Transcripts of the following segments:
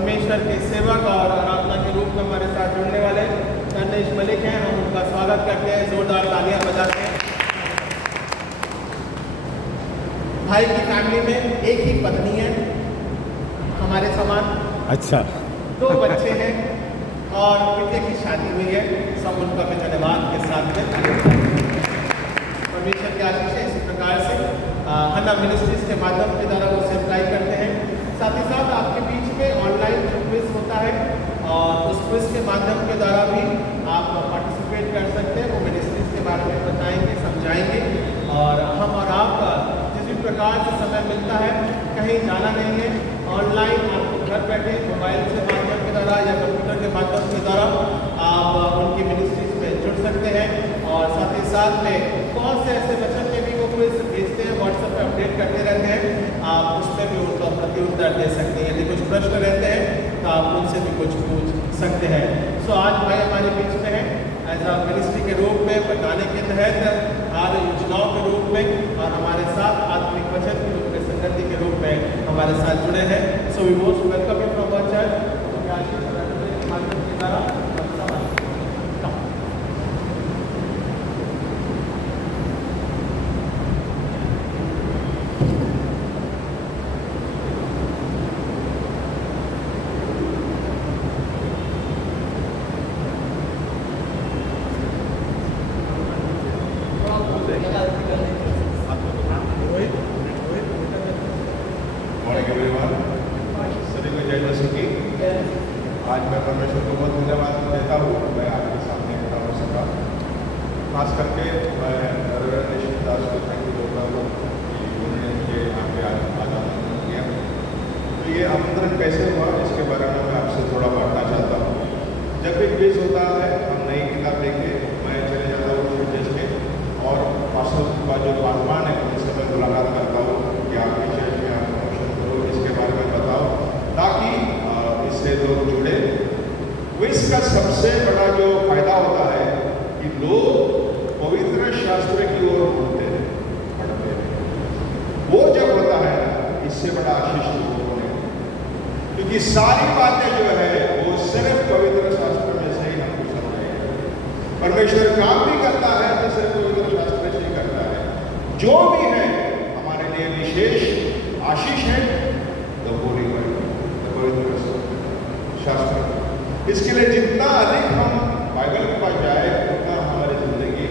परमेश्वर के सेवक और आराधना के रूप में हमारे साथ जुड़ने वाले तनेश मलिक हैं। हम उनका स्वागत करते हैं, जोरदार तालियां बजाते हैं। भाई की फैमिली में एक ही पत्नी है हमारे समान, अच्छा 2 बच्चे हैं और बेटे की शादी हुई है। सब उनका मैं धन्यवाद के साथ में परमेश्वर की आशीष है। इसी प्रकार से हन्ना मिनिस्ट्रीज के माध्यम के द्वारा वो सप्लाई करते हैं। साथ ही साथ आपके बीच में ऑनलाइन क्विज होता है और उस क्विज के माध्यम के द्वारा भी आप पार्टिसिपेट कर सकते हैं। वो मिनिस्ट्रीज के बारे में बताएंगे, समझाएंगे और हम और आप जिस भी प्रकार से समय मिलता है, कहीं जाना नहीं है, ऑनलाइन आपको घर बैठे मोबाइल के माध्यम के द्वारा या कंप्यूटर के माध्यम के द्वारा आप उनकी मिनिस्ट्रीज में जुड़ सकते हैं। और साथ ही साथ में बहुत से ऐसे वचन में भी वो क्विज भेजते हैं, व्हाट्सएप पे अपडेट करते रहते हैं। आप उसमें भी उनका प्रति उत्तर दे सकते हैं। यदि कुछ प्रश्न रहते हैं तो आप उनसे भी कुछ पूछ सकते हैं। सो आज भाई हमारे बीच में है एज अ मिनिस्ट्री के रूप में, बताने के तहत आज योजनाओं के रूप में और हमारे साथ आत्मिक वचन के रूप में, संगति के रूप में हमारे साथ जुड़े हैं। So we most welcome you from our church. आशीष के माध्यम के द्वारा आज मैं परमेश्वर को बहुत धन्यवाद देता हूँ मैं आपके सामने खड़ा हो सका। खास करके मैं रेवरेंड दास को थैंक यू बोलता हूँ कि उन्होंने मुझे यहाँ पे आज आमंत्रण किया। तो ये आमंत्रण कैसे हुआ इसके बारे में मैं आपसे थोड़ा बांटना चाहता हूँ। जब भी क्विज होता है, हम नई किताब लेके मैं चले जाता हूँ चर्च के और पास्टर का जो पासवान है उनसे मैं मुलाकात करता हूँ कि आपके चर्च में आप प्रमोशन करो, इसके बारे में बताओ, ताकि इससे लोग जुड़े। क्विज का सबसे बड़ा जो फायदा होता है कि लोग पवित्र शास्त्र की ओर मुड़ते हैं, पढ़ते हैं। वो जब होता है इससे बड़ा आशीष लोगों ने, क्योंकि सारी बातें जो है वो सिर्फ पवित्र शास्त्र में से ही हमको समझाएंगे। परमेश्वर काम भी करता है तो सिर्फ पवित्र शास्त्र से ही करता है। जो भी है हमारे लिए विशेष आशीष है तो पूरी पवित्र शास्त्र। इसके लिए जितना अधिक हम बाइबल के पास जाए उतना हमारी जिंदगी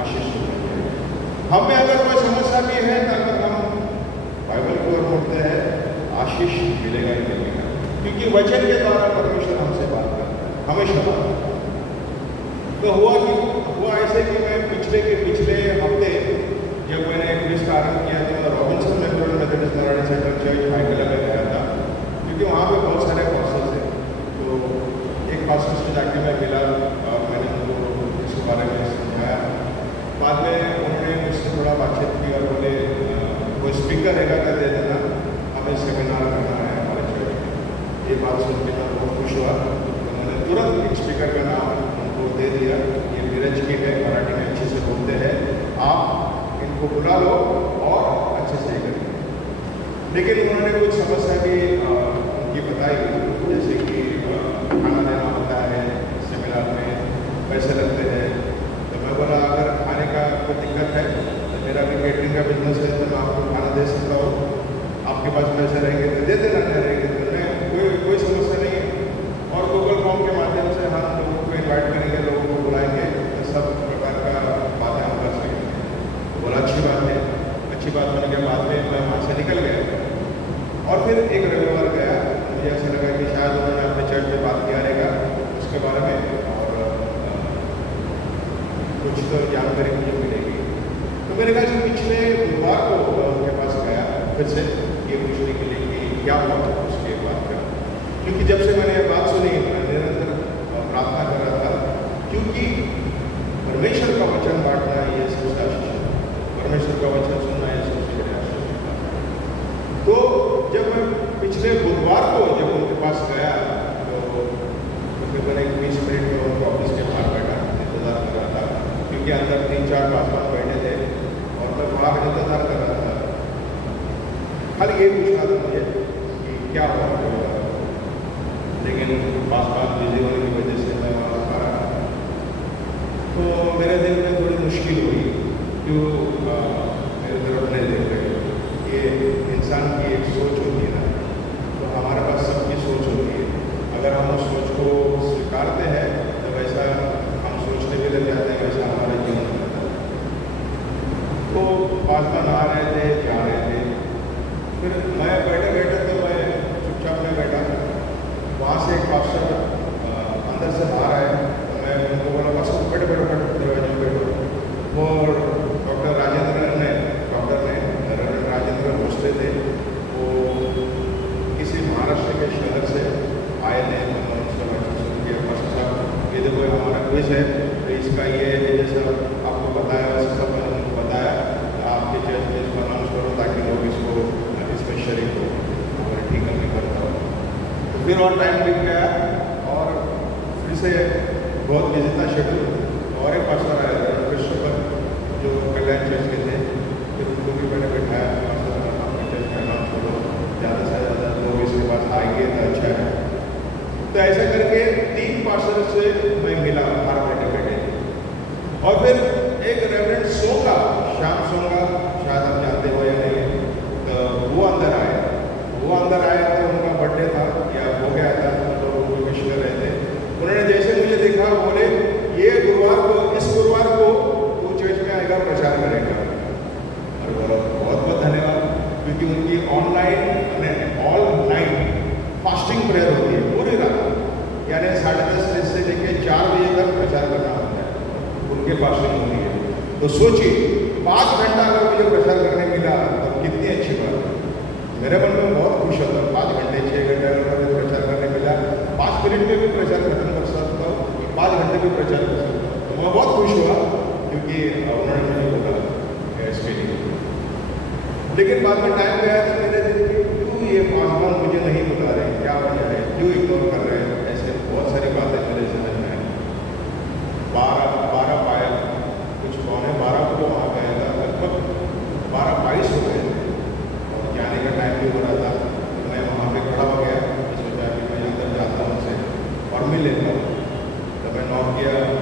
आशीष होती है। हमें अगर कोई समस्या भी है तो अगर हम बाइबल की ओर मुड़ते हैं, आशीष मिलेगा ही मिलेगा, क्योंकि वचन के द्वारा परमेश्वर हमसे बात करता है, हमेशा बात करता है। तो हुआ ऐसे कि मैं पिछले हफ्ते जब मैंने क्विज का आरंभ किया तो मैं Robinson Memorial Methodist Marathi Central Church हाईकला में गया था, क्योंकि वहाँ पे बहुत सारे पास्टर्स हैं। तो एक पास्टर से जाके मैं मिला और मैंने उनको इसके बारे में समझाया। बाद में उन्होंने मुझसे थोड़ा बातचीत की और बोले कोई स्पीकर रहेगा क्या दे देना, हमें सेमिनार करना है हमारे चर्च में। ये बात सुन के मैं बहुत खुश हुआ। तो मैंने तुरंत एक स्पीकर का नाम उनको दे दिया। ये नीरज की है, मराठी में अच्छे से बोलते हैं, आप इनको बुला लो और अच्छे से करेंगे। लेकिन उन्होंने कुछ समस्या भी उनकी बताई, जैसे कि खाना देना होता है सेमिनार में, पैसे लगते हैं। तो मैं बोला अगर खाने का कोई दिक्कत है तो मेरा भी केटरिंग का बिजनेस है, तो मैं आपको खाना दे सकता हूँ। आपके पास पैसे रहेंगे तो दे देना, नहीं रहेंगे तो नहीं, कोई समस्या नहीं है। और गूगल फॉर्म के माध्यम से हम लोगों को इन्वाइट करेंगे, लोगों को बुलाएंगे, तो सब प्रकार का बातें हम कर सकेंगे। बोला अच्छी बात है। अच्छी बात होने के बाद में मैं वहाँ से निकल गया और फिर एक रविवार गया। मुझे ऐसा लगा कि शायद उन्होंने अपने चर्च में बात किया रहेगा उसके बारे में और कुछ तो जानकारी मुझे मिलेगी। तो मेरे ख्याल से पिछले बुधवार को उनके पास गया फिर से ये पूछने के लिए कि क्या हुआ उसके बाद का, क्योंकि जब से मैंने ये बात सुनी मैं निरंतर प्रार्थना कर रहा था, क्योंकि परमेश्वर का वचन बांटना ये सबसे आशीष है, परमेश्वर का वचन सुनना ये सबसे बड़ा आशीष है। तो जब मैं पिछले बुधवार को जब उनके पास गया तो तकरीबन 20 मिनट में उनको ऑफिस के बाहर बैठा इंतजार कर रहा था, क्योंकि अंदर 3-4 पासवान बैठे थे और मैं बड़ा इंतजार कर रहा था। खाली ये पूछना था मुझे कि क्या हुआ। लेकिन पासपास बिजी होने की वजह से मैं वहाँ आ रहा। तो मेरे दिल में थोड़ी मुश्किल हुई, क्यों मेरे तरफ नहीं देख रहे। ये इंसान की एक सोच होती है ना, तो हमारे पास सबकी सोच होती है। अगर हम उस सोच को स्वीकारते हैं तो वैसा हम सोचने के लिए जाते हैं, वैसा हमारा जीवन रहता है। तो पासपास आ रहे थे, जा रहे थे, फिर मैं बैठे बैठे तो मैं चुपचाप में बैठा। वहाँ से एक पास्टर अंदर से बाहर आए, तो मैं उनको बोला बस बैठे बैठे बैठे दरवाजे में बैठो। वो डॉक्टर राजेंद्र ने रेवरेंड राजेंद्र भोसले थे, वो किसी महाराष्ट्र के शहर से आए थे। ये देखो हमारा क्विज है, तो इसका ये है जैसा आपको बताया वैसे सब मैंने उनको बताया, आपके चर्च में इसको अनाउंस करो ताकि लोग इसमें शरीक हो, और ठीक नहीं करता हो। तो फिर और टाइम बीत गया और फिर से बहुत बिजी था शेड्यूल। और एक पास्टर आया क्रिस्टोफर, जो कल्याण चर्च के थे, फिर उनको भी मैंने बैठाया, अपने चर्च में अनाउंस करो, ज़्यादा से ज़्यादा लोग इसके पास आएंगे तो अच्छा है। तो ऐसा करके 3 पास्टर से मैं मिला हर बैठे बैठे। और फिर एक रेवरेंड सोंगा, श्याम सोंगा, शायद आप जानते हो या नहीं, तो वो अंदर आया तो उनका बर्थडे था या हो गया था, तो वो विश कर रहे थे। उन्होंने जैसे मुझे देखा बोले ये इस गुरुवार को वो चर्च में आएगा, प्रचार करेगा। और बोला बहुत बहुत धन्यवाद, क्योंकि उनकी ऑल नाइट फास्टिंग प्रेयर होती है पूरी रात, यानी 10:30 से लेकर 4 बजे तक प्रचार करना होता है, उनके फास्टिंग होती है। तो सोचिए 5 घंटा अगर मुझे प्रचार करने मिला तो कितनी अच्छी बात है। मेरे मन में बहुत खुश होता है, 5 घंटे 6 घंटे अगर मुझे प्रचार करने मिला, 5 मिनट में भी प्रचार खत्म कर सकता हूँ, 5 घंटे भी प्रचार कर सकता हूँ। तो मैं बहुत खुश हुआ, क्योंकि उन्होंने मुझे बोला इसके लिए। लेकिन बाद में टाइम गया तो मेरे दिल में क्यों ये पासवान मुझे नहीं बता रहे, क्या वजह है, क्यों इग्नोर कर रहे हैं, ऐसे बहुत सारी बातें मेरे समझ में आई। 12 पाया, कुछ 11:15 को वहाँ गया था, लगभग 12:22 हो गए थे और जाने का टाइम भी हो रहा था। मैं वहाँ पे खड़ा हो गया, मैं सोचा कि मैं अंदर जाता हूँ उनसे और मिल लेता हूँ। तो मैं नॉक किया, मैं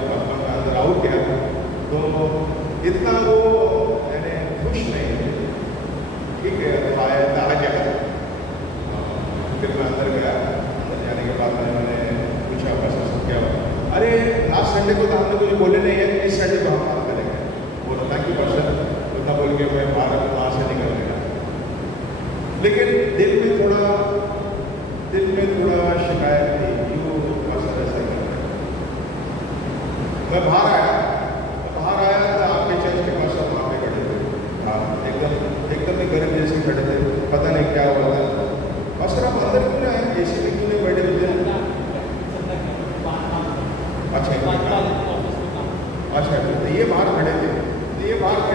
अंदर आउट किया, तो इतना वो मैंने खुश नहीं, ठीक है आया था आ गया। फिर मैं अंदर गया, अंदर जाने के बाद मैंने पूछा बस सब क्या हुआ। अरे लास्ट संडे को तो हमने कुछ बोले नहीं है, इस संडे को हम बात करेंगे। बोला था कि पर्सन उतना बोल के मैं वहाँ से निकल गया। लेकिन दिल में थोड़ा शिकायत थी, क्यों पर्सन ऐसा कर रहा है। मैं बाहर आया तो आपके चर्च के पास वहाँ पे खड़े थे, एकदम ही गरीब जैसे खड़े थे, पता नहीं क्या हुआ था। और सर आप अंदर क्यों ना है, एसी में क्यों नहीं बैठे हुए थे? अच्छा, तो ये बाहर खड़े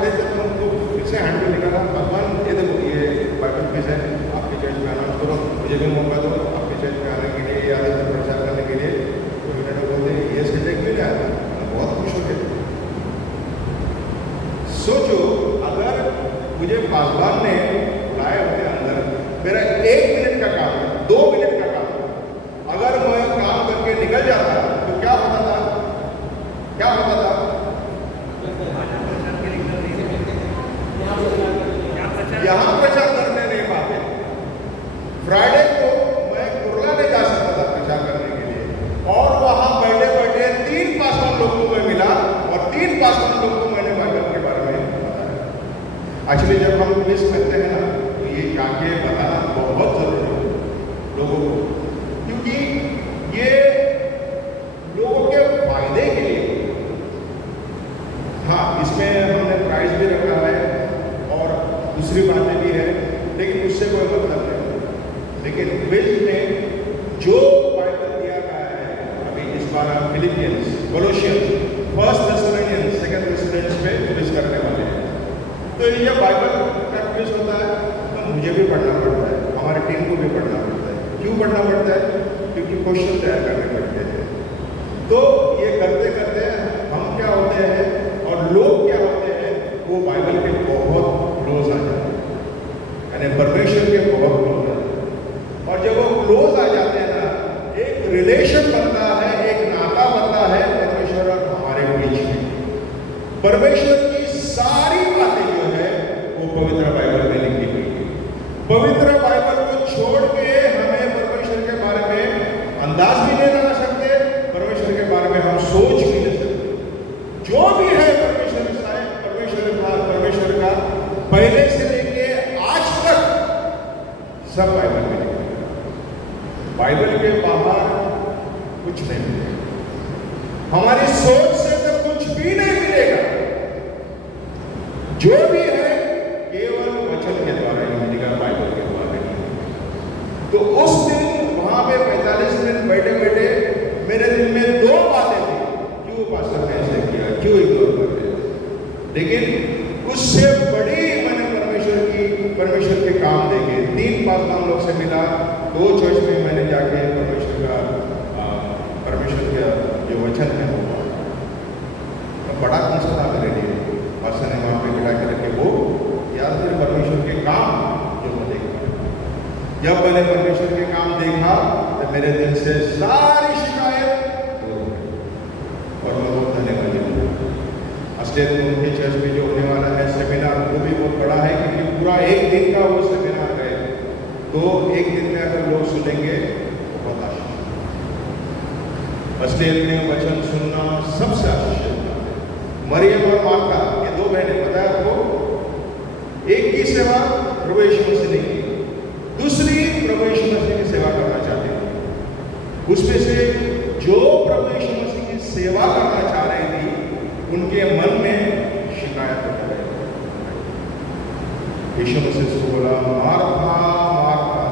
थे, तो उनको फिर से हैंड पे निकाला, भगवान ये देखो ये बाइबल पेज है, आपके चर्च में अनाउंस करो, मुझे भी मौका दो आपके चर्च में आने के लिए, या प्रचार करने के लिए। तो उन्होंने बोलते ये संडे क्यों नहीं आया, बहुत खुश हो गए। सोचो अगर मुझे पासवान ने बुलाए होते अंदर, मेरा 1 मिनट का काम, 2 मिनट का काम, अगर मैं काम करके निकल जाता तो क्या होता था? यहाँ प्रचार करने नहीं पाते। फ्राइडे को मैं कुर्ला नहीं जा सकता था प्रचार करने के लिए, और वहाँ बैठे बैठे 3 पासवान लोगों को मैं मिला, और 3 पासवान लोगों को मैंने बाइबल के बारे में बताया। एक्चुअली जब हम क्विज करते हैं ना, तो ये जाके बताना बहुत जरूरी है लोगों को, क्योंकि ये लोगों के फायदे के लिए। हाँ, इसमें हमने प्राइज भी रखा है और दूसरी बातें भी है, लेकिन उससे कोई मतलब नहीं। लेकिन क्विज में जो बाइबल दिया गया है, अभी इस बार हम फिलिपियंस, कोलोसियंस, 1 थेसलोनियंस, 2 थेसलोनियंस पे क्विज करने वाले हैं। तो ये बाइबल का क्विज होता है तो मुझे भी पढ़ना पड़ता है, हमारी टीम को भी पढ़ना पड़ता है। क्यों पढ़ना पड़ता है? क्योंकि क्वेश्चन तैयार करने पड़ते हैं। तो ये करते करते हम क्या होते हैं और लोग क्या होते हैं, वो बाइबल के बहुत क्लोज आ जाते हैं, यानी परमेश्वर के बहुत क्लोज आ जाते हैं। और जब वो क्लोज आ जाते हैं ना, एक रिलेशन बनता है, एक नाता बनता है परमेश्वर और हमारे बीच में। परमेश्वर की सारी बातें जो है वो पवित्र बाइबल में लिखी हुई है। पवित्र बाइबल को छोड़ के हमें परमेश्वर के बारे में अंदाज भी नहीं लगा सकते, परमेश्वर के बारे में हम सोच भी नहीं सकते। जो भी है परमेश्वर का पहले से लेके आज तक सब बाइबल में लिखा है। बाइबल के बाहर कुछ नहीं मिलेगा, हमारी सोच से तो कुछ भी नहीं मिलेगा। जो भी है केवल वचन के द्वारा ही मिलेगा, बाइबल के द्वारा ही। तो उस दिन वहां पे 45 दिन बैठे बैठे मेरे दिल में दो बातें थी, क्यों पास्टर ने ऐसे किया, क्यों इग्नोर कर रहे थे। लेकिन उससे बड़ी मैंने परमेश्वर के काम देखे। 3 पास्टर हम लोग से मिला, 2 चर्च में मैंने जाके परमेश्वर का जो वचन है वो बड़ा खुश था मेरे लिए। पास्टर ने वहाँ पे बिठा के रखे वो यार फिर परमेश्वर के काम जो मैं देखा। जब मैंने परमेश्वर के काम देखा तो मेरे दिल से सारी शिकायत दूर हो गई और मैं बहुत धन्यवाद देता। अस्टेट में उनके चर्च में जो होने वाला है सेमिनार, वो भी बहुत बड़ा है क्योंकि पूरा 1 दिन का वो सेमिनार है। तो 1 दिन में अगर लोग सुनेंगे तो बहुत आशीष। अस्टेट में वचन सुनना सबसे आशीष है। मरियम और मार्था ये 2 बहनें, बताया आपको, एक की सेवा प्रभु यीशु मसीह ने की, दूसरी प्रभु यीशु मसीह की सेवा करना चाहती थी। उसमें से जो प्रभु यीशु मसीह की सेवा करना चाह रही थी उनके मन में शिकायत हो गई। यीशु मसीह से बोला, Martha Martha,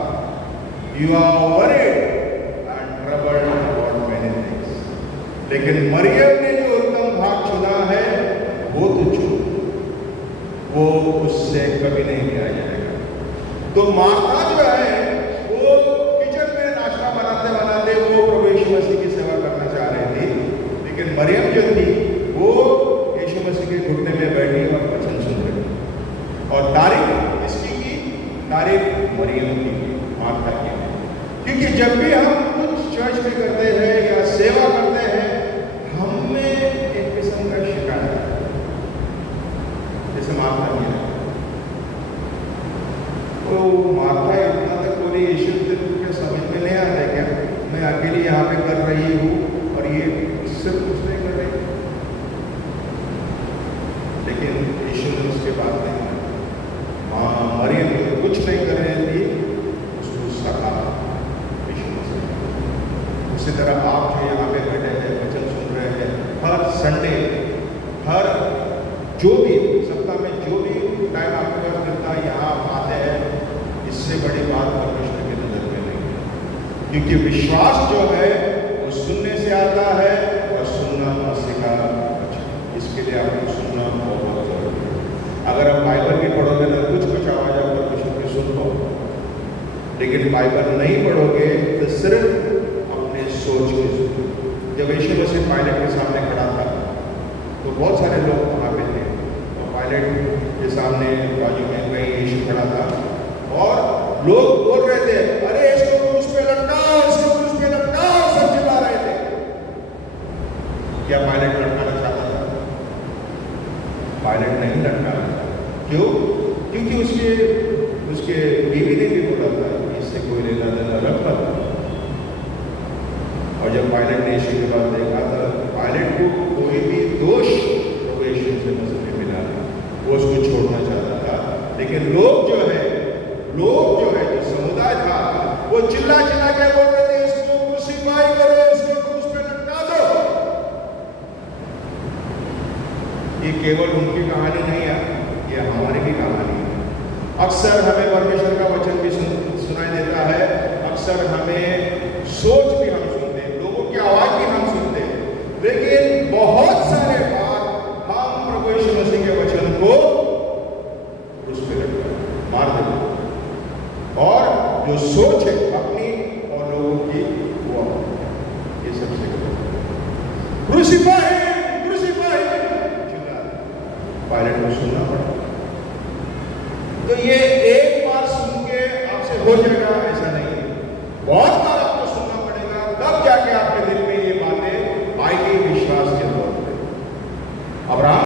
you are worried and troubled about many things, लेकिन मरियम ने जो उत्तम भाग चुना है वो तो चुन, वो उससे कभी नहीं किया जाएगा। तो मार्था जो है वो किचन में नाश्ता बनाते बनाते वो प्रभु यीशु मसीह की सेवा करना चाह रही थी, लेकिन मरियम जो थी वो यीशु मसीह के घुटने में बैठी और वचन सुन रही। और तारीफ इसकी की, तारीफ मरियम की, मार्था की। क्योंकि जब भी हम कुछ चर्च में करते हैं या सेवा करते हैं, हम में एक किस्म का शिकायत है, जैसे मार्था की है। तो मार्था इतना तक बोली, यीशु के समझ में नहीं आता है क्या, मैं अकेली यहाँ पे कर रही हूँ और ये सिर्फ कुछ नहीं कर रही। लेकिन यीशु ने उसके बात नहीं मानी। मरियम कुछ नहीं कर रही थी, उसको सका यीशु मसीह। उसी तरह आप जो यहाँ पे बैठे हैं, वचन सुन रहे हैं, हर संडे, हर जो भी सप्ताह में जो भी टाइम आपके पास मिलता है, यहाँ आप आते हैं, इससे बड़ी बात परमेश्वर की नजर में नहीं है। क्योंकि विश्वास जो है वो सुनने से आता है और सुनना मसीह का वचन, इसके लिए आपको सुनना बहुत जरूरी है। अगर आप बाइबल नहीं पढ़ोगे तो कुछ आवाज आप परमेश्वर की सुन पाओगे, लेकिन बाइबल नहीं पढ़ोगे तो सिर्फ अपने सोच के सुनो। जब यीशु मसीह पायलट के सामने खड़ा था तो बहुत सारे लोग वहाँ पे थे, और पायलट के सामने बाजू में कहीं यीशु खड़ा था और लोग बोल रहे थे, अरे इसको क्रूस पे लटकाओ, इसको क्रूस पे लटकाओ, सब चिल्ला रहे थे। क्या पायलट लटकाना चाहता था? पायलट नहीं लटकाना चाहता। क्यों? क्योंकि उसके बीवी ने भी बोला था इससे कोई लेना देना रख पाता। और जब पायलट ने यीशु के बाद देखा था, पायलट को कोई भी दोष प्रभु यीशु से मसीह में मिला, वो उसको छोड़ना चाहता था। लेकिन लोग जो है जो समुदाय था, वो चिल्ला चिल्ला के बोल रहे थे, इसको क्रूसिफाई करो, इसको क्रूस पे लटका दो। ये केवल उनकी कहानी नहीं है, ये हमारी भी कहानी है। अक्सर हमें परमेश्वर का वचन भी सुनाई देता है, अक्सर हमें सोच भी हम सुनते हैं, लोगों की आवाज भी हम सुनते हैं, लेकिन बहुत सारे बार हम प्रभु यीशु मसीह के वचन को क्रूस पे मार देते हैं। और जो सोच है अपनी और लोगों की, वो ये सबसे क्रूसिफाई